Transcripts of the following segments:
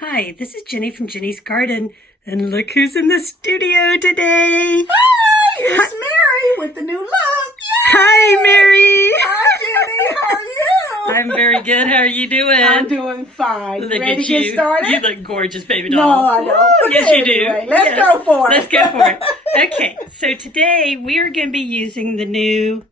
Hi, this is Jenny from Jenny's Garden, and look who's in the studio today. Hi, it's Mary with the new look. Yay! Hi, Mary. Hi, Jenny. How are you? I'm very good. How are you doing? I'm doing fine. Look Ready at to get started? You look gorgeous, baby No, doll. I don't. But Yes, you do. anyway, Let's Yes. go for it. Let's go for it. Okay, so today we are going to be using the new,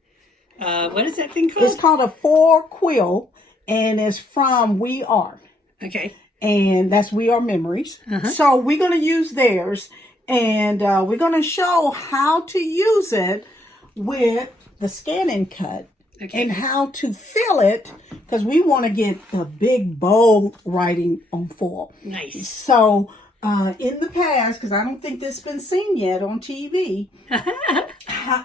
what is that thing called? It's called a Foil Quill, and it's from We Are. Okay. And that's We Are Memories. So we're going to use theirs, and we're going to show how to use it with the ScanNCut. Okay. And how to fill it, because we want to get the big bold writing on foil. Nice. So in the past, because I don't think this has been seen yet on TV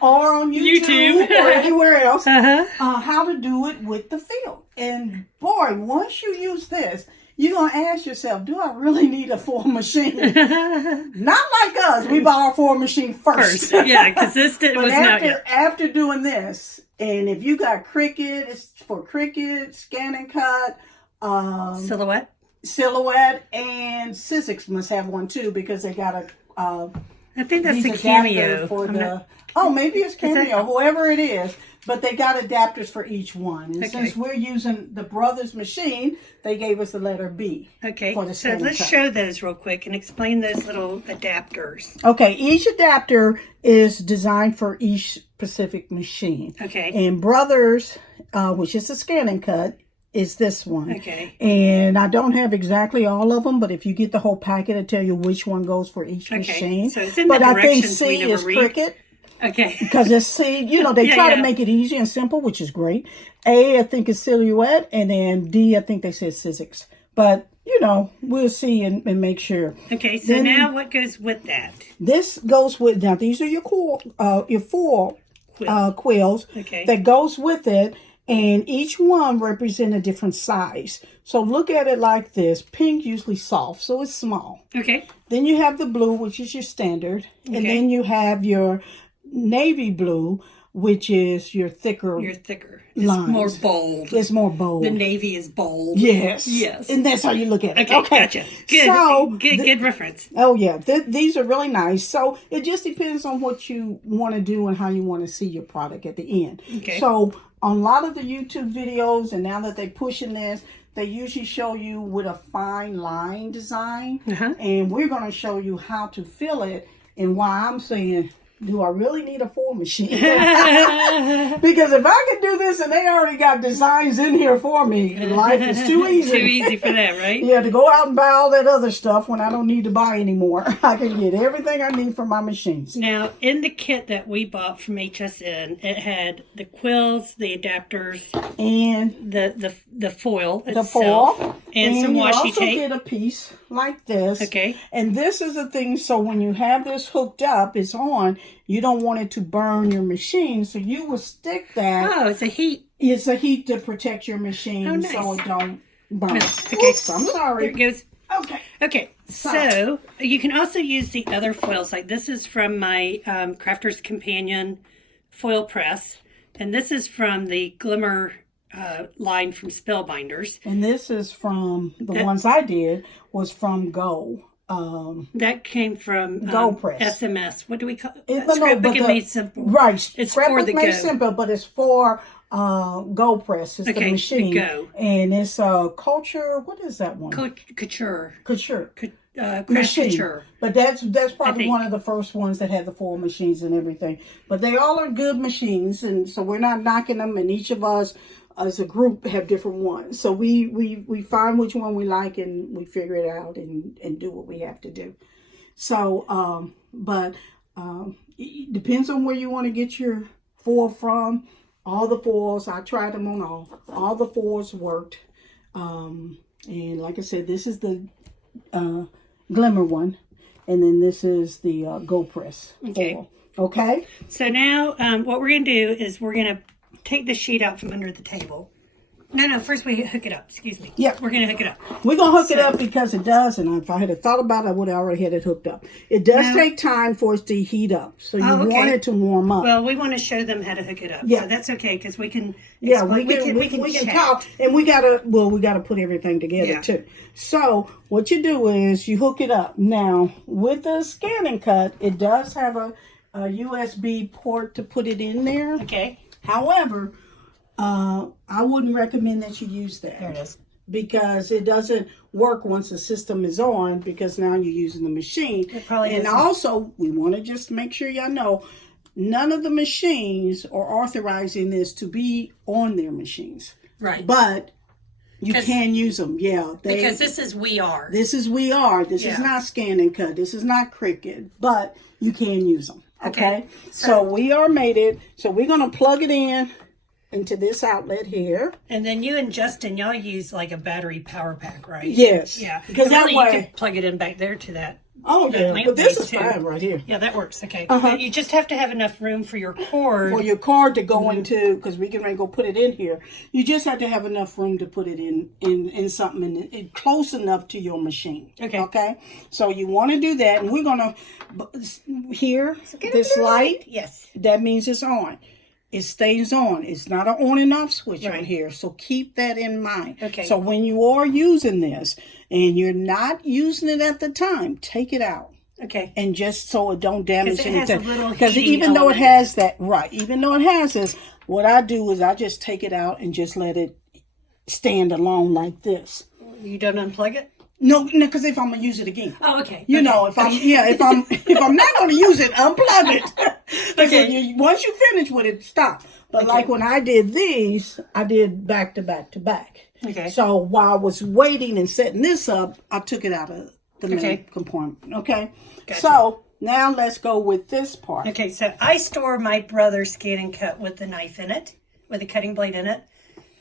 or on YouTube or anywhere else, how to do it with the fill. And boy, once you use this, you're going to ask yourself, do I really need a foil machine? Not like us. We bought our foil machine first. Yeah, because this was not yet. After doing this, and if you got Cricut, it's for Cricut, ScanNCut, Silhouette, and Sizzix must have one too, because they got a I think that's the adapter Cameo. for maybe it's Cameo, whoever it is. But they got adapters for each one. And since we're using the Brothers machine, they gave us the letter B. Okay, for the so let's show those real quick and explain those little adapters. Okay, each adapter is designed for each specific machine. Okay. And Brothers, which is a ScanNCut, is this one. Okay. And I don't have exactly all of them, but if you get the whole packet, it'll tell you which one goes for each machine. So it's in but the I think directions C we never is read. Cricut. Okay. Because it's C, they try to make it easy and simple, which is great. A, I think, is Silhouette, and then D, I think they said Sizzix. But, we'll see and make sure. Okay, so then, now what goes with that? This goes with, now these are your foil quills that goes with it, and each one represents a different size. So look at it like this. Pink usually soft, so it's small. Okay. Then you have the blue, which is your standard, and then you have your navy blue, which is your thicker. It's more bold. It's more bold. The navy is bold. Yes. And that's how you look at it. Okay. Gotcha. Good. So, good reference. Oh, yeah. These are really nice. So it just depends on what you want to do and how you want to see your product at the end. Okay. So on a lot of the YouTube videos, and now that they're pushing this, they usually show you with a fine line design. And we're going to show you how to fill it, and why I'm saying, do I really need a foil machine? Because if I could do this and they already got designs in here for me, life is too easy. Too easy for that, right? Yeah, to go out and buy all that other stuff when I don't need to buy anymore. I can get everything I need for my machines. Now, in the kit that we bought from HSN, it had the quills, the adapters, and the foil itself. The foil. And some washi tape. You also get a piece like this. Okay. And this is the thing, so when you have this hooked up, it's on, you don't want it to burn your machine, so you will stick that. Oh, it's a heat. It's a heat to protect your machine so it don't burn. Okay. Oops, I'm sorry. There it goes. Okay. Okay, so you can also use the other foils. Like this is from my Crafter's Companion foil press, and this is from the Glimmer line from Spellbinders. And this is from the ones I did was from Go. That came from Go Press. SMS. What do we call it? Scrapbook Made Simple. Right. It's Scrapbook for the Made Go. Simple, but it's for Go Press. It's the machine. The Go. And it's culture. What is that one? Couture. Machine. Couture. But that's probably one of the first ones that had the foil machines and everything. But they all are good machines, and so we're not knocking them. And each of us, as a group, have different ones. So we find which one we like, and we figure it out and do what we have to do. So, it depends on where you want to get your foil from. All the foils, I tried them on all. All the foils worked. And like I said, this is the Glimmer one, and then this is the Go Press foil. Okay. So now, what we're going to do is we're going to take the sheet out from under the table. No, first we hook it up. Excuse me. Yeah. We're going to hook it up. We're going to hook it up because it does, and if I had thought about it, I would have already had it hooked up. It does take time for it to heat up, so you want it to warm up. Well, we want to show them how to hook it up. Yeah. So that's okay, because we can we can talk, and we got to put everything together too. So what you do is you hook it up. Now, with the ScanNCut, it does have a USB port to put it in there. Okay. However, I wouldn't recommend that you use that. There it is. Because it doesn't work once the system is on, because now you're using the machine. It probably and isn't. Also, we want to just make sure y'all know, none of the machines are authorizing this to be on their machines. Right. But you can use them. Yeah. Because this is We Are. This is We Are. This is not ScanNCut. This is not Cricut. But you can use them. Okay. So We Are made it. So we're going to plug it in into this outlet here. And then you and Justin, y'all use like a battery power pack, right? Yes. Yeah. Because that really, way you could plug it in back there to that. Oh, yeah. lamp But this base is too. fine right here. Yeah, that works. Okay. But you just have to have enough room for your cord. For your card to go into, because we can go put it in here. You just have to have enough room to put it in something close enough to your machine. Okay. Okay. So you want to do that, and we're gonna here this light. Yes. That means it's on. It stays on. It's not an on and off switch on here. So keep that in mind. Okay. So when you are using this and you're not using it at the time, take it out. Okay. And just so it don't damage anything. Because even though it has that, even though it has this, what I do is I just take it out and just let it stand alone like this. You don't unplug it? No, because if I'm gonna use it again. Oh, okay. You know, if I'm not gonna use it, unplug it. Okay. Once you finish with it, stop. But like when I did these, I did back to back to back. Okay. So while I was waiting and setting this up, I took it out of the main compartment. Okay. Gotcha. So now let's go with this part. Okay, so I store my brother's ScanNCut with the knife in it, with the cutting blade in it.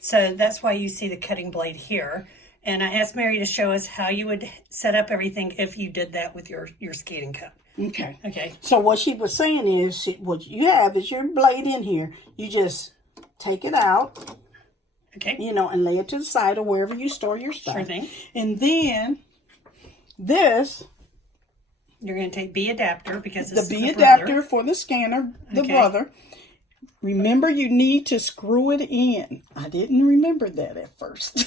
So that's why you see the cutting blade here. And I asked Mary to show us how you would set up everything if you did that with your ScanNCut. Okay. Okay. So what she was saying is, what you have is your blade in here. You just take it out. Okay. You know, and lay it to the side or wherever you store your stuff. Sure thing. And then this, you're going to take B adapter because the this B is the adapter brother. for the scanner, the brother. Remember, you need to screw it in. I didn't remember that at first.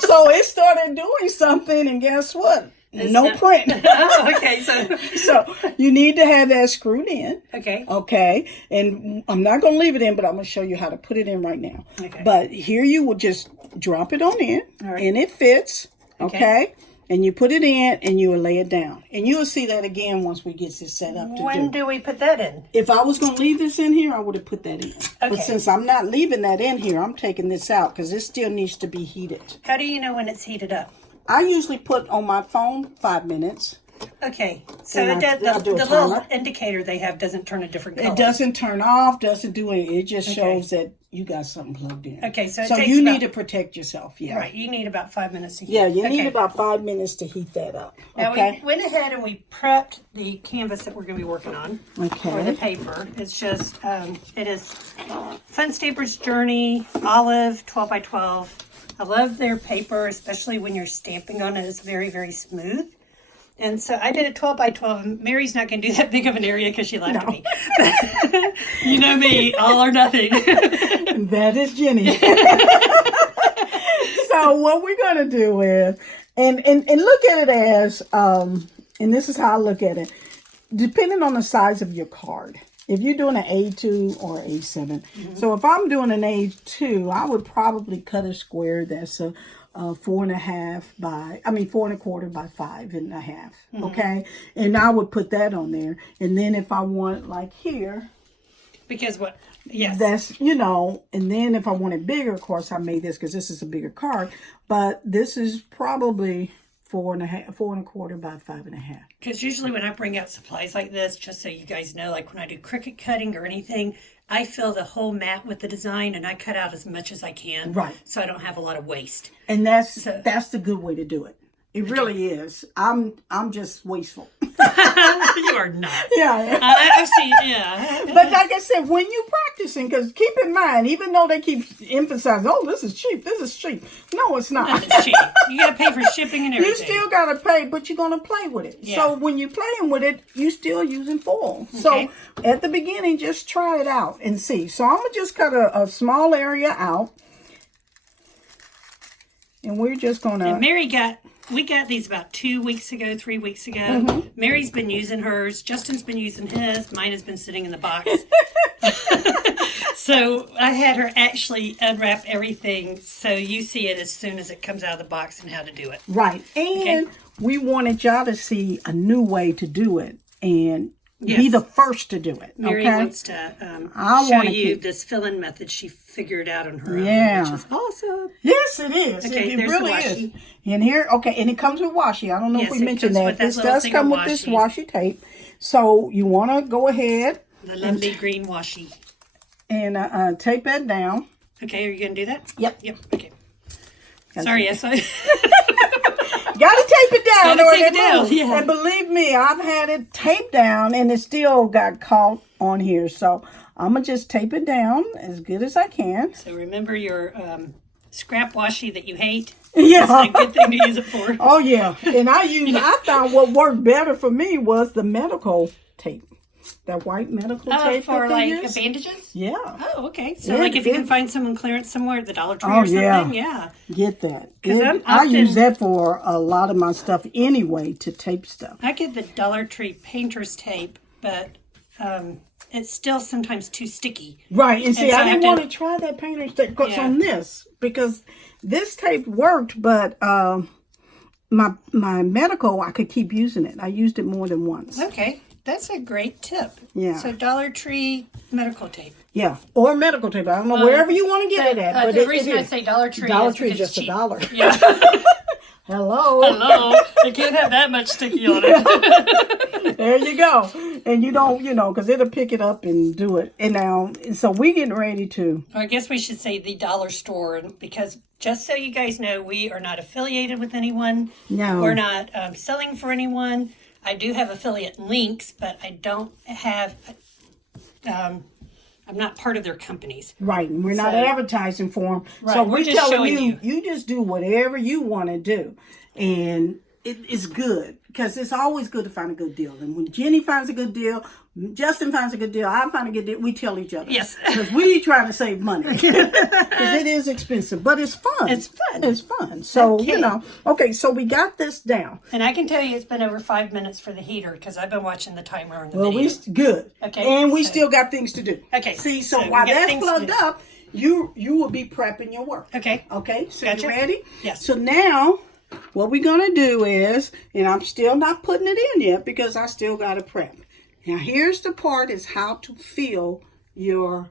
So it started doing something, and guess what? No print. Oh, okay. So you need to have that screwed in. Okay. Okay. And I'm not going to leave it in, but I'm going to show you how to put it in right now. Okay. But here you will just drop it on in, and it fits. Okay. And you put it in, and you will lay it down. And you will see that again once we get this set up. When do we put that in? If I was going to leave this in here, I would have put that in. Okay. But since I'm not leaving that in here, I'm taking this out because this still needs to be heated. How do you know when it's heated up? I usually put on my phone 5 minutes. Okay, so And it does, I'll do a the little timer. indicator they have doesn't turn a different color. It doesn't turn off, doesn't do anything. It just shows that you got something plugged in. Okay, so it so takes you about, need to protect yourself. Yeah. Right, you need about 5 minutes to heat. Yeah, you need about 5 minutes to heat that up. Now Okay. we went ahead and we prepped the canvas that we're going to be working on. Okay. Or the paper. It's just, it is Fun Staper's Journey, Olive, 12 by 12. I love their paper, especially when you're stamping on it. It's very, very smooth. And so I did a 12 by 12. And Mary's not going to do that big of an area because she laughed at me. You know me, all or nothing. That is Jenny. So what we're going to do is, and look at it as, and this is how I look at it, depending on the size of your card. If you're doing an A2 or A7. So if I'm doing an A2, I would probably cut a square that's a 4.5 by, 4.25 by 5.5. Okay. And I would put that on there. And then if I want like here. Because what? Yes. That's, and then if I want it bigger, of course I made this because this is a bigger card. But this is probably 4.25 by 5.5. Because usually when I bring out supplies like this, just so you guys know, like when I do Cricut cutting or anything, I fill the whole mat with the design and I cut out as much as I can. Right. So I don't have a lot of waste. And that's the good way to do it. It really is. I'm just wasteful. You are not. Yeah. I've seen, yeah. But like I said, when you're practicing, because keep in mind, even though they keep emphasizing, oh, this is cheap. No, it's not. Nothing's cheap. You got to pay for shipping and everything. You still got to pay, but you're going to play with it. Yeah. So when you're playing with it, you're still using foil. Okay. So at the beginning, just try it out and see. So I'm going to just cut a small area out. And we're just going to... We got these about 2 weeks ago, 3 weeks ago. Mary's been using hers. Justin's been using his. Mine has been sitting in the box. So I had her actually unwrap everything so you see it as soon as it comes out of the box and how to do it. Right. And we wanted y'all to see a new way to do it and be the first to do it. Mary wants to show you this fill-in method she figured out on her own, which is awesome. Yes, it is. Okay, it there's really the washi. is. And here, and it comes with washi. I don't know if we mentioned that. This does come with this washi tape. So you want to go ahead. The lovely green washi. And tape that down. Okay, are you going to do that? Yep. Okay. Sorry, yes. Gotta tape it down. Gotta tape it down, yeah. And believe me, I've had it taped down and it still got caught on here. So I'm going to just tape it down as good as I can. So remember your scrap washi that you hate? Yeah. That's a good thing to use it for. Oh, yeah. And I found what worked better for me was the medical tape. That white medical tape for that they like use. bandages? Yeah. Oh, okay. So like if you can find some on clearance somewhere at the Dollar Tree or something, yeah. Get that. I use that for a lot of my stuff anyway, to tape stuff. I get the Dollar Tree painter's tape, but it's still sometimes too sticky. Right. And see, I didn't want to try that painter's tape on this because this tape worked, but my medical, I could keep using it. I used it more than once. Okay. That's a great tip. Yeah. So Dollar Tree medical tape. Yeah. Or medical tape. I don't know wherever you want to get it at. But the reason I say Dollar Tree is just cheap. $1. Yeah. Hello. You can't have that much sticky on it. There you go. And you don't, because it'll pick it up and do it. And so we getting ready to. I guess we should say the dollar store because just so you guys know, we are not affiliated with anyone. No. We're not selling for anyone. I do have affiliate links, but I don't have, I'm not part of their companies. Right. And we're not advertising for them. Right, So we're just telling you just do whatever you want to do. And it's good because it's always good to find a good deal. And when Jenny finds a good deal, Justin finds a good deal, I find a good deal, we tell each other. Yes. Because we trying to save money. Because it is expensive, but it's fun. It's fun. It's fun. So, okay, so we got this down. And I can tell you it's been over 5 minutes for the heater because I've been watching the timer on the video. Good. Okay. And we still got things to do. Okay. See, so while that's plugged up, you will be prepping your work. Okay. Okay, so Gotcha. you ready? Yes. So now, what we're going to do is, and I'm still not putting it in yet because I still got to prep. Now, here's the part is how to fill your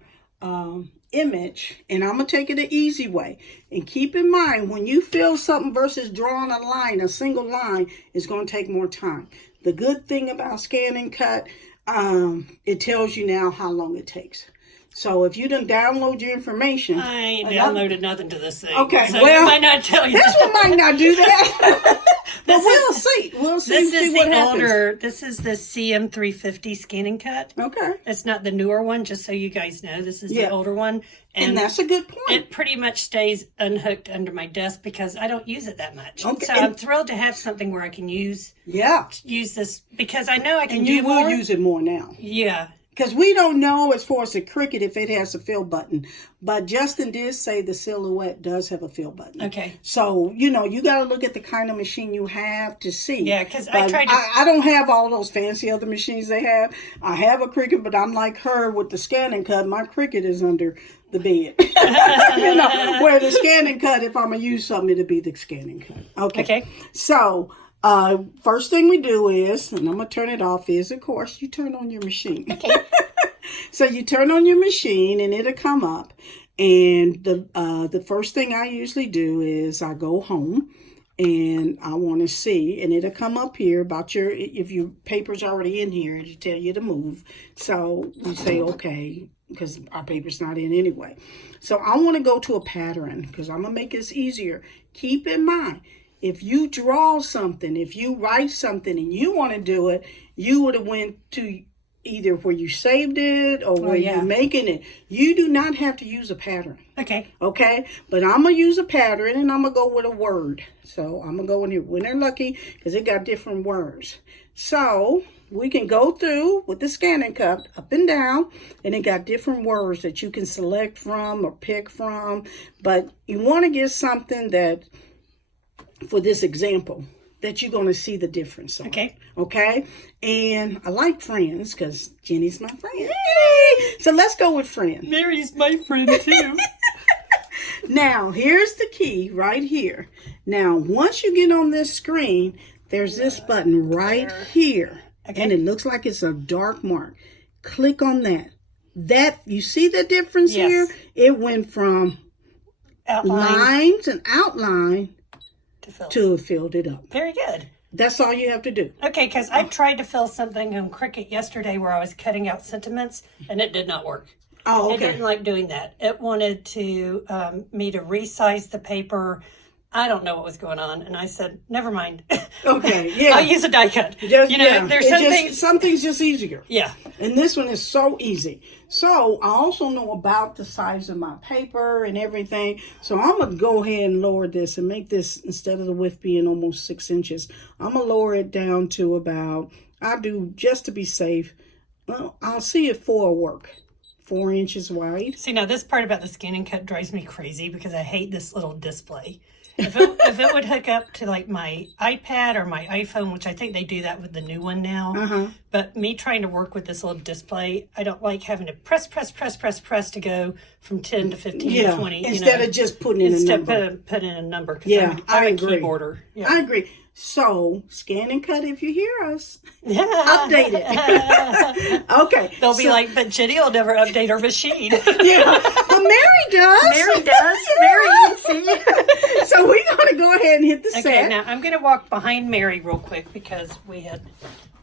image. And I'm going to take it the easy way. And keep in mind, when you fill something versus drawing a line, a single line is going to take more time. The good thing about ScanNCut, it tells you now how long it takes. So if you done download your information. I ain't downloaded nothing to this thing. Okay, so it might not tell you. This one might not do that. But we'll see. We'll see. This is what the happens. older, this is the CM350 ScanNCut. Okay. It's not the newer one, just so you guys know. This is the older one. And that's a good point. It pretty much stays unhooked under my desk because I don't use it that much. Okay. So I'm thrilled to have something where I can use this because I know I can do more. And you will use it more now. Yeah. Because we don't know as far as the Cricut if it has a fill button. But Justin did say the Silhouette does have a fill button. Okay. So, you got to look at the kind of machine you have to see. Yeah, because I tried to... I don't have all those fancy other machines they have. I have a Cricut, but I'm like her with the ScanNCut. My Cricut is under the bed. Where the ScanNCut, if I'm going to use something, it'll be the ScanNCut. Okay. So... first thing we do is, and I'm going to turn it off, is, of course, you turn on your machine. Okay. So you turn on your machine and it'll come up. And the first thing I usually do is I go home and I want to see, and it'll come up here about if your paper's already in here, it'll tell you to move. So you say, okay, because our paper's not in anyway. So I want to go to a pattern because I'm going to make this easier. Keep in mind, if you draw something, if you write something and you want to do it, you would have went to either where you saved it or where you're making it. You do not have to use a pattern. Okay. Okay? But I'm going to use a pattern and I'm going to go with a word. So I'm going to go in here, Winter Lucky, because it got different words. So we can go through with the ScanNCut up and down, and it got different words that you can select from or pick from. But you want to get something that, for this example, that you're going to see the difference on. Okay. Okay? And I like friends because Jenny's my friend. Yay! So let's go with friend. Mary's my friend too. Now, here's the key right here. Now, once you get on this screen, there's this button right here. Okay. And it looks like it's a dark mark. Click on that. That, you see the difference here? It went from lines and outline to it filled it up. Very good. That's all you have to do. Okay, because I tried to fill something on Cricut yesterday where I was cutting out sentiments, and it did not work. Oh, okay. It didn't like doing that. It wanted to me to resize the paper. I don't know what was going on, and I said, "Never mind." Okay, yeah. I'll use a die cut. Just, there's some things. Some things just easier. Yeah. And this one is so easy. So I also know about the size of my paper and everything. So I'm gonna go ahead and lower this and make this, instead of the width being almost 6 inches, I'm gonna lower it down to about, I do just to be safe. Well, I'll see if 4 will work. 4 inches wide. See, now this part about the ScanNCut drives me crazy because I hate this little display. If it would hook up to like my iPad or my iPhone, which I think they do that with the new one now, but me trying to work with this little display, I don't like having to press to go from 10 to 15 to 20. Instead of just putting in a number. Instead of putting in a number, because I'm a agree. keyboarder. Yeah. I agree. So, ScanNCut, if you hear us, update it. Okay. They'll be like, but Jenny will never update her machine. Yeah, but Mary does. Mary does. Mary, see. So we're going to go ahead and hit the set. Okay, now I'm going to walk behind Mary real quick because we had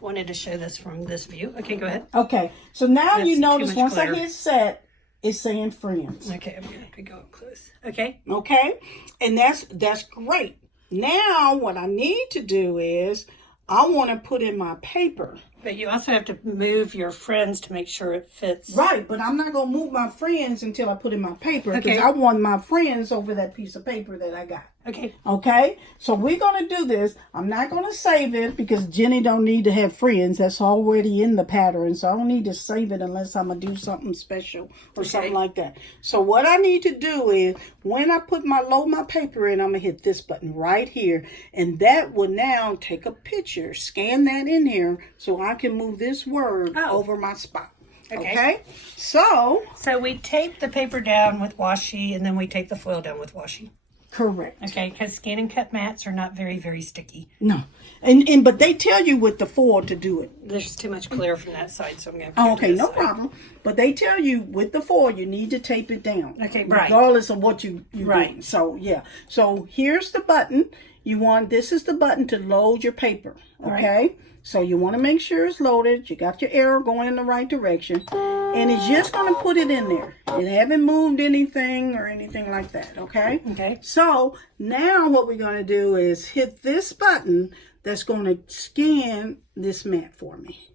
wanted to show this from this view. Okay, go ahead. Okay, so now That's you notice once clear. I hit set, it's saying friends. Okay, I'm going to have to go up close. Okay. Okay, and that's great. Now what I need to do is I want to put in my paper. But you also have to move your friends to make sure it fits. Right, but I'm not going to move my friends until I put in my paper because I want my friends over that piece of paper that I got. Okay. Okay, so we're going to do this. I'm not going to save it because Jenny don't need to have friends. That's already in the pattern, so I don't need to save it unless I'm going to do something special or something like that. So what I need to do is when I load my paper in, I'm going to hit this button right here, and that will now take a picture, scan that in here so I can move this word over my spot. Okay. So we tape the paper down with washi, and then we tape the foil down with washi. Correct. Okay, because ScanNCut mats are not very, very sticky. No. But they tell you with the foil to do it. There's too much glare from that side, so I'm going to have to no problem. But they tell you with the foil, you need to tape it down. Okay, right. Regardless of what you're doing. So, yeah. So, here's the button. This is the button to load your paper. Okay? Right. So, you want to make sure it's loaded. You got your arrow going in the right direction. And it's just going to put it in there. You haven't moved anything or anything like that. Okay? Okay. So, now what we're going to do is hit this button that's going to scan this mat for me.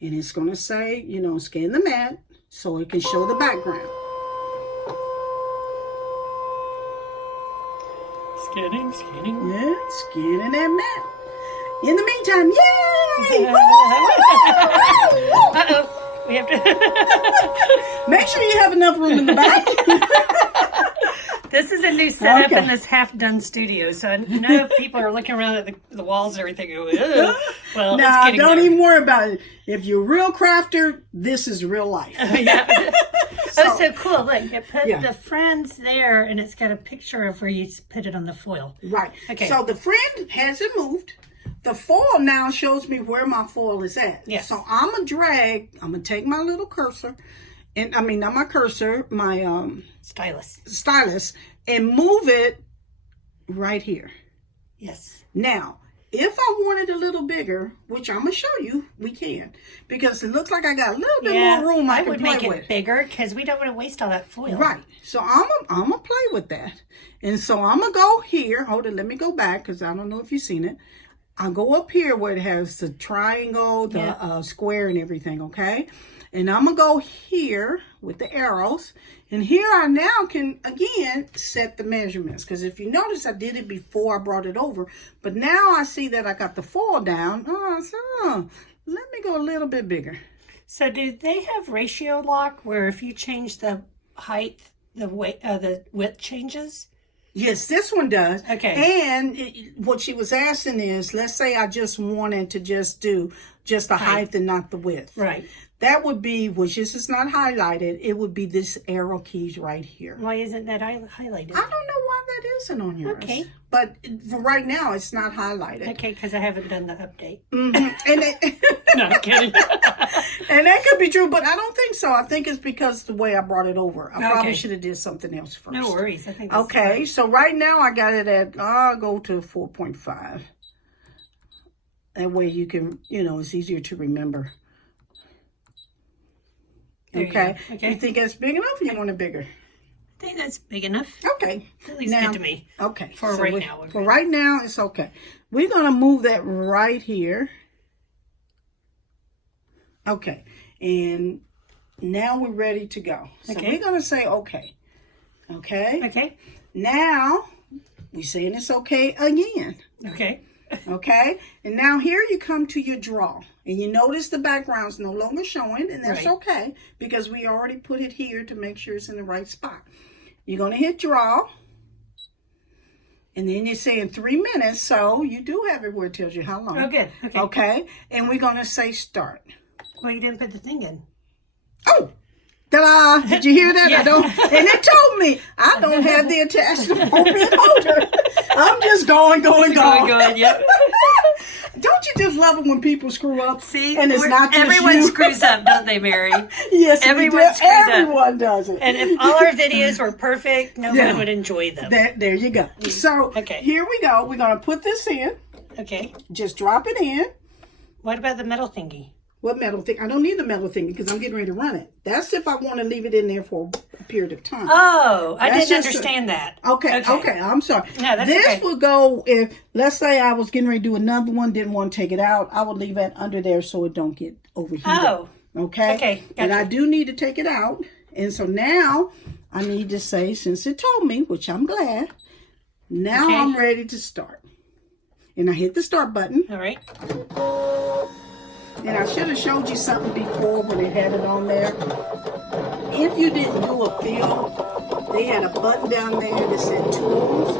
And it's going to say, scan the mat so it can show the background. Scanning. Yeah, scanning that mat. In the meantime, yay! Uh-oh. We have to... Make sure you have enough room in the back. This is a new setup in this half-done studio, so I know people are looking around at the walls and everything. Well, no, don't even worry about it. If you're a real crafter, this is real life. So cool. Look, you put the friends there, and it's got a picture of where you put it on the foil. Right. Okay. So the friend hasn't moved. The foil now shows me where my foil is at. Yes. So I'm going to take my little cursor, and not my cursor, my stylus, and move it right here. Yes. Now, if I want it a little bigger, which I'm going to show you, we can. Because it looks like I got a little bit more room I can play with. I would make it bigger because we don't want to waste all that foil. Right. So I'm going to play with that. And so I'm going to go here. Hold it. Let me go back because I don't know if you've seen it. I'll go up here where it has the triangle, the square and everything, okay? And I'm going to go here with the arrows. And here I now can, again, set the measurements. Because if you notice, I did it before I brought it over. But now I see that I got the foil down. So let me go a little bit bigger. So do they have ratio lock where if you change the height, the width changes? Yes, this one does. Okay. And what she was asking is, let's say I just wanted to just do just the height and not the width. Right. That would be, which this is not highlighted, it would be this arrow keys right here. Why isn't that highlighted? I don't know why that isn't on yours. Okay. But for right now, it's not highlighted. Okay, because I haven't done the update. And No, I'm kidding. and that could be true, but I don't think so. I think it's because the way I brought it over. I probably should have did something else first. No worries. I think that's okay, great. so right now I got it at, I'll go to 4.5. That way you can, it's easier to remember. Okay. You think that's big enough or you want it bigger? I think that's big enough. Okay. At least good to me. Okay. For right now. For right now, it's okay. We're going to move that right here. Okay. And now we're ready to go. So we're going to say okay. Okay. Okay. Now, we're saying it's okay again. Okay. Okay. And now here you come to your draw. And you notice the background's no longer showing. And that's okay. Because we already put it here to make sure it's in the right spot. You're going to hit draw. And then you're saying 3 minutes. So you do have it where it tells you how long. Oh, good. Okay. Okay. And we're going to say start. Well, you didn't put the thing in. Oh. Ta-da! Did you hear that? I don't. And it told me I don't have the attached appropriate holder. I'm just going. Going, yep. Don't you just love it when people screw up? See, and it's not just everyone you. screws up, don't they, Mary? Yes, everyone screws up. Everyone does it. And if all our videos were perfect, no one would enjoy them. There you go. So here we go. We're gonna put this in. Okay. Just drop it in. What about the metal thingy? What metal thing? I don't need the metal thing because I'm getting ready to run it. That's if I want to leave it in there for a period of time. Oh, I didn't understand that. Okay, I'm sorry. No, that's this will go if, let's say I was getting ready to do another one, didn't want to take it out. I would leave it under there so it don't get overheated. Oh. Okay? Okay, gotcha. And I do need to take it out. And so now I need to say, since it told me, which I'm glad, now I'm ready to start. And I hit the start button. All right. And I should have showed you something before when it had it on there. If you didn't do a field, they had a button down there that said tools.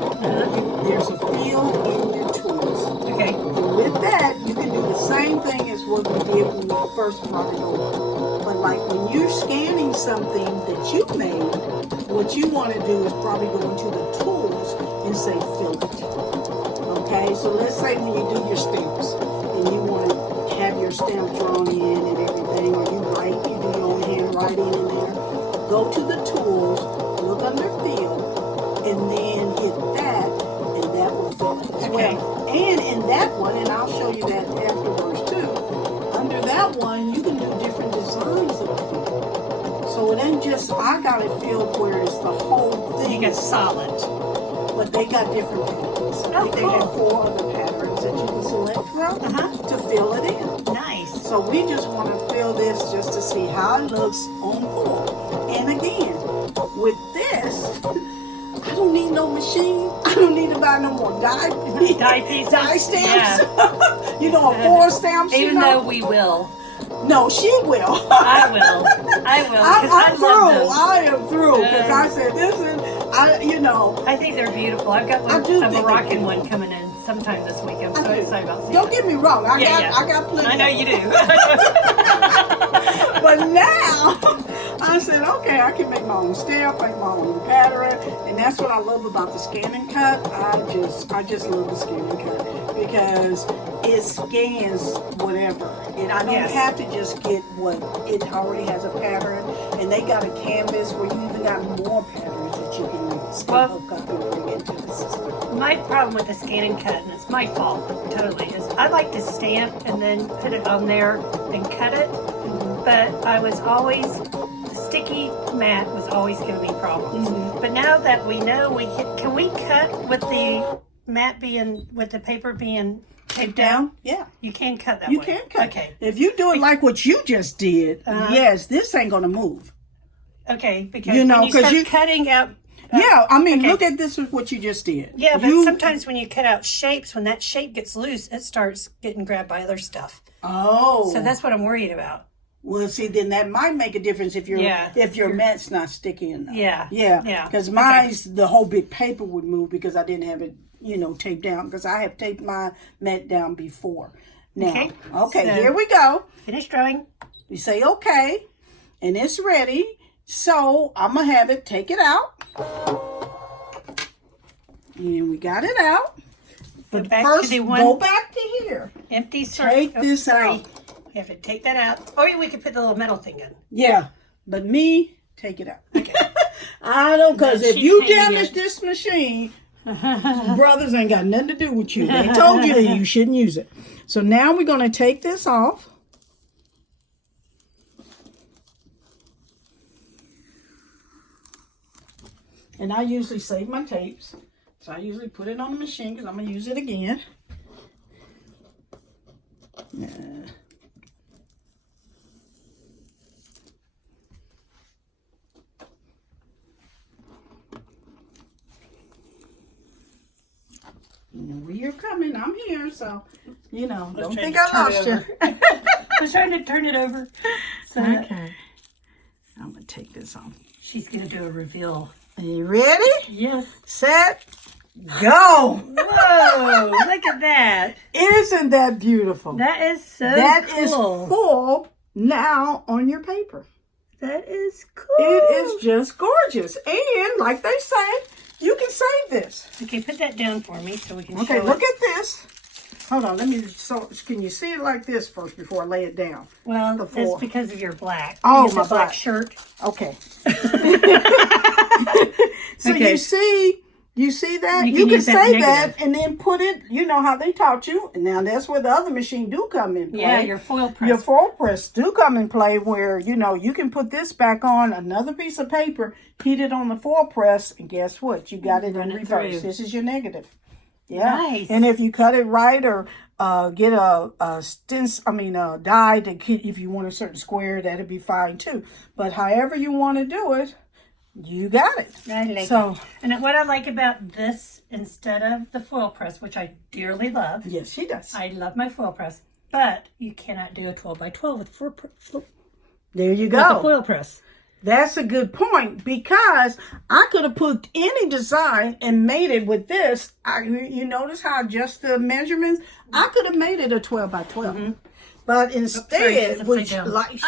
There's a field in your tools. Okay. And with that, you can do the same thing as what we did when we first brought it over. But like when you're scanning something that you made, what you want to do is probably go into the tools and say fill it. Okay, so let's say when you do your stamps and you want to have your stamp drawn in and everything, or you do your own handwriting in there, go to the tools, look under field, and then hit that, and that will fill it as well. And in that one, and I'll show you that afterwards too, under that one, you can do different designs of the field. So it ain't just, I got it filled where it's the whole thing. You got solid. But they got different patterns. I think they have 4 other patterns that you can select from to fill it in. Nice. So we just want to fill this just to see how it looks on foil. And again, with this, I don't need no machine. I don't need to buy no more dye pieces. Dye stamps. Yeah. A 4 stamps. Even though we will. No, she will. I will. I'm through. I am through. Because I said, this is, I think they're beautiful. I've got a Moroccan one coming in sometime this week. I'm so excited about seeing Don't get me wrong. I got plenty. I know you do. But now, I said, okay, I can make my own stamp, make my own pattern. And that's what I love about the ScanNCut. I just love the ScanNCut because it scans whatever. And I don't have to just get what it already has a pattern. And they got a canvas where you even got more patterns that you can hook up and bring into the system. my problem with the ScanNCut, and it's my fault totally, is I like to stamp and then put it on there and cut it. But I was always, the sticky mat was always giving me problems. But now that we know can we cut with the mat being, with the paper being taped down? Yeah. You can cut that You way. can cut. Okay. If you do it like what you just did, yes, this ain't going to move. Okay, because You know, when you 'cause start cutting out... Yeah, I mean, okay. look at this is what you just did. Yeah, but sometimes when you cut out shapes, when that shape gets loose, it starts getting grabbed by other stuff. Oh. So that's what I'm worried about. Well, see, then that might make a difference if your mat's not sticky enough. Yeah. Yeah. Because mine's, the whole big paper would move because I didn't have it, taped down. Because I have taped my mat down before. Now, okay, so here we go. Finish drawing. We say okay, and it's ready. So I'm going to have it take it out. And we got it out. But first, go back to here. Empty circle. Take this out. We have to take that out. Or we could put the little metal thing in. Yeah, but me, take it out. Okay. I don't, because if you damage this machine, brothers ain't got nothing to do with you. They told you that you shouldn't use it. So now we're going to take this off. And I usually save my tapes. So I usually put it on the machine because I'm going to use it again. Where you're coming, I'm here, so, don't think I lost you. I was trying to turn it over. So okay. I'm going to take this off. She's going to do a reveal. Are you ready? Yes. Set, go. Whoa, look at that. Isn't that beautiful? That is so cool. That is full now on your paper. That is cool. It is just gorgeous. And like they say, you can save this. Okay, put that down for me so we can show Okay, it. look at this. Hold on, can you see it like this first before I lay it down? Well, it's because of your black. Oh, my black black shirt. Okay. So you see that? You can save that and then put it, you know how they taught you. And now that's where the other machine do come in play. Yeah, your foil press. Your foil press do come in play where, you can put this back on another piece of paper, heat it on the foil press, and guess what? You got it in reverse. This is your negative. Yeah. Nice. And if you cut it right or get a die to if you want a certain square, that'd be fine too. But however you want to do it, you got it. I like it. And what I like about this, instead of the foil press, which I dearly love. Yes, she does. I love my foil press. But you cannot do a 12 by 12 with there you go. With the foil press. That's a good point, because I could have put any design and made it with this. You notice how I adjust the measurements? I could have made it a 12 by 12. Mm-hmm. But instead,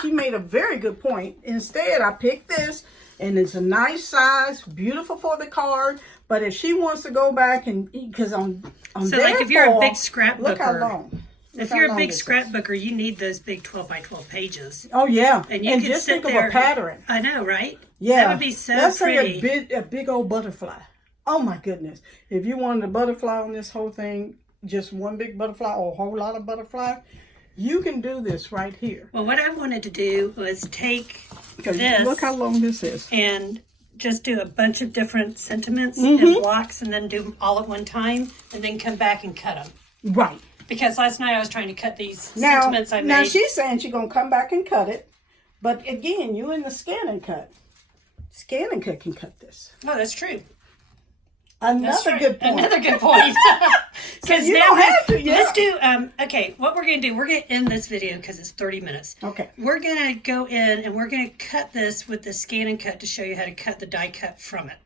she made a very good point. Instead, I picked this, and it's a nice size, beautiful for the card. But if she wants to go back because on so like if you're a big scrapbooker, look how long. If you're a big scrapbooker, you need those big 12 by 12 pages. Oh, yeah. And you can just sit think there, of a pattern. I know, right? Yeah. That would be so Let's pretty. say a big old butterfly. Oh, my goodness. If you wanted a butterfly on this whole thing, just one big butterfly or a whole lot of butterfly, you can do this right here. Well, what I wanted to do was take this. Look how long this is. And just do a bunch of different sentiments and blocks, and then do them all at one time, and then come back and cut them. Right. Because last night I was trying to cut these sentiments I made. Now she's saying she's going to come back and cut it. But again, you in the ScanNCut. ScanNCut can cut this. Oh, that's true. Another good point. Another good point. Because you don't have to, yeah. Let's do, okay, what we're going to do, we're going to end this video because it's 30 minutes. Okay. We're going to go in and we're going to cut this with the ScanNCut to show you how to cut the die cut from it.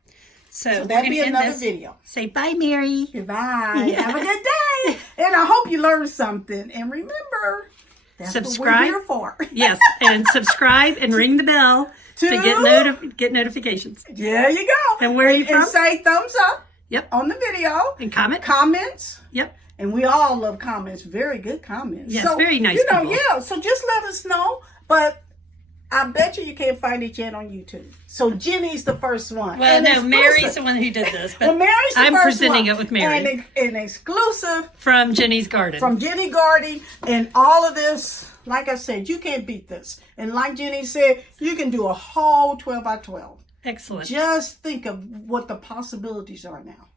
So that'd be another video. Say bye, Mary. Goodbye. Have a good day. And I hope you learned something. And remember, that's subscribe. What we're here for. Yes, and subscribe and ring the bell to get notifications. There you go. And where are you from? And say thumbs up. Yep. On the video. And comment. Comments. Yep. And we all love comments. Very good comments. Yes, very nice people. Yeah. So just let us know. But I bet you can't find it yet on YouTube. So Jenny's the first one. Well, no, Mary's the one who did this. But well, Mary's the I'm first presenting one. it with Mary. And an exclusive from Jenny's Garden. From Jenny Garden, and all of this, like I said, you can't beat this. And like Jenny said, you can do a whole 12 by 12. Excellent. Just think of what the possibilities are now.